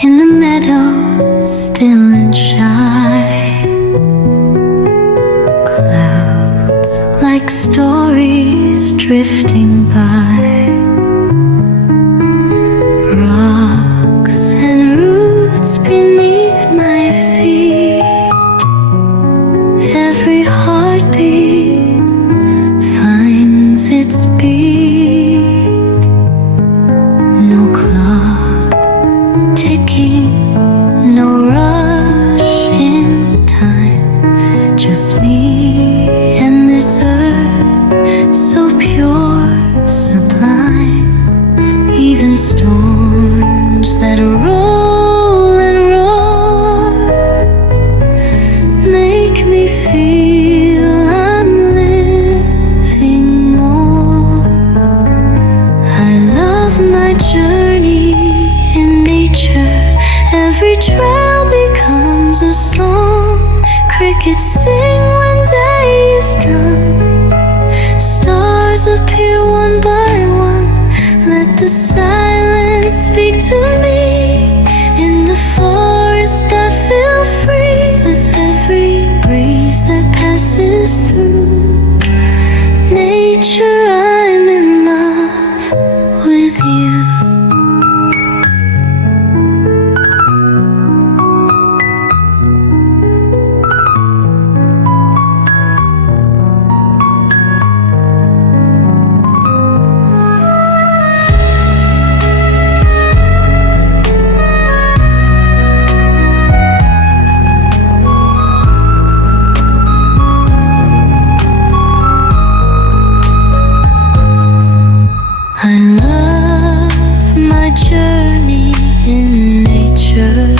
In the meadow, still and shy, clouds like stories drifting by, rocks and roots beneath my feet. Every heartbeat finds its beat. No clock ticking, no rush in time, just me and this earth, so pure, sublime. Even storms that roll and roar make me feel I'm living more. I love my journey in nature. Every trail becomes a song. Crickets sing when day is done. Stars appear one by one. Let the silence speak to me. In the forest I feel free. With every breeze that passes through nature, I'm in love with you. I love my journey in nature.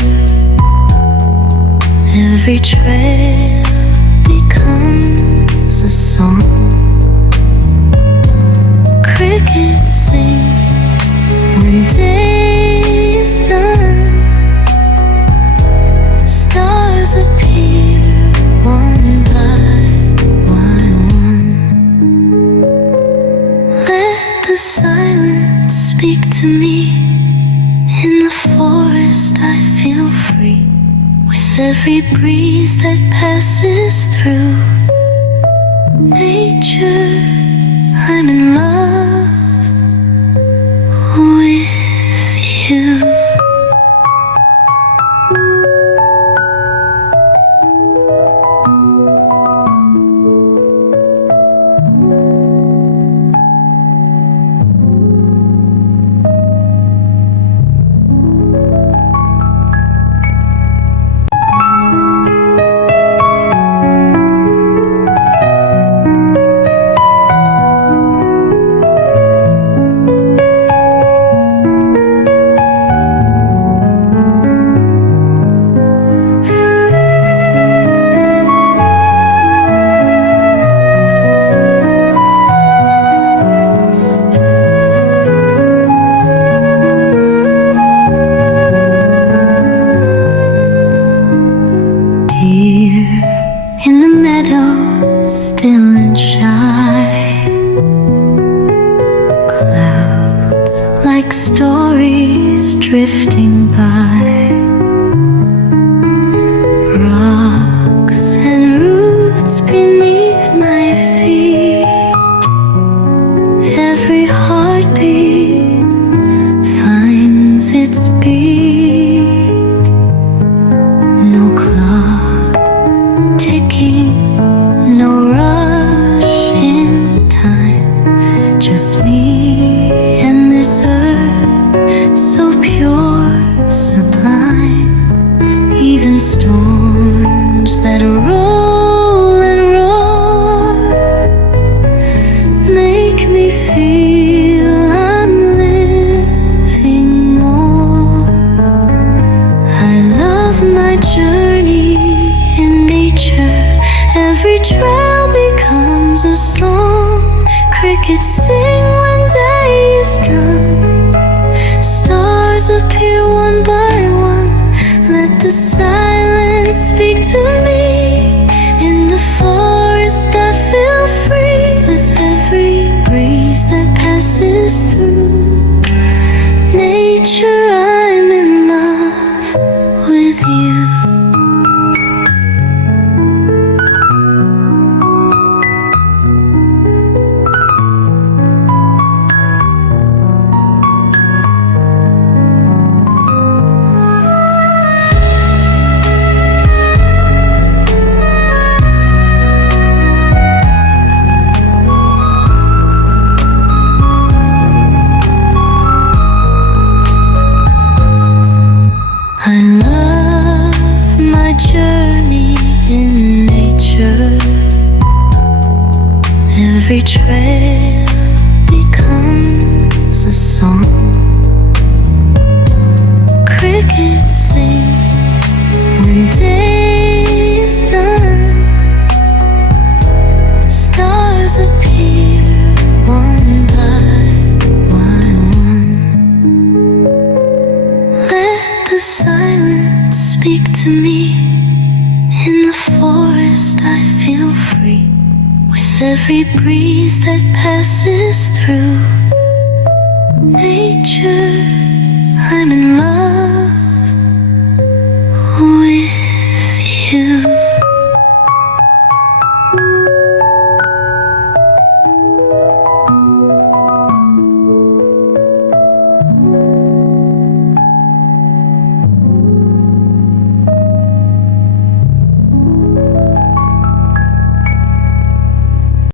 Every trail becomes a song. Crickets sing when day is done. Stars appear one by one. Let the silence speak to me. In the forest I feel free. With every breeze that passes through nature, I'm in love with you. In the meadow, still and shy, clouds like stories drifting by, rocks and roots beneath my feet. Every heartbeat finds its beat. No clock ticking, no rush in time, just me and this earth, so pure, sublime. Nature, I'm in love with you. I love my journey in nature. Every trail becomes a song. Crickets sing when day is done. Stars appear one by one. Let the silence speak to me. In the forest I feel free. With every breeze that passes through. Nature, I'm in love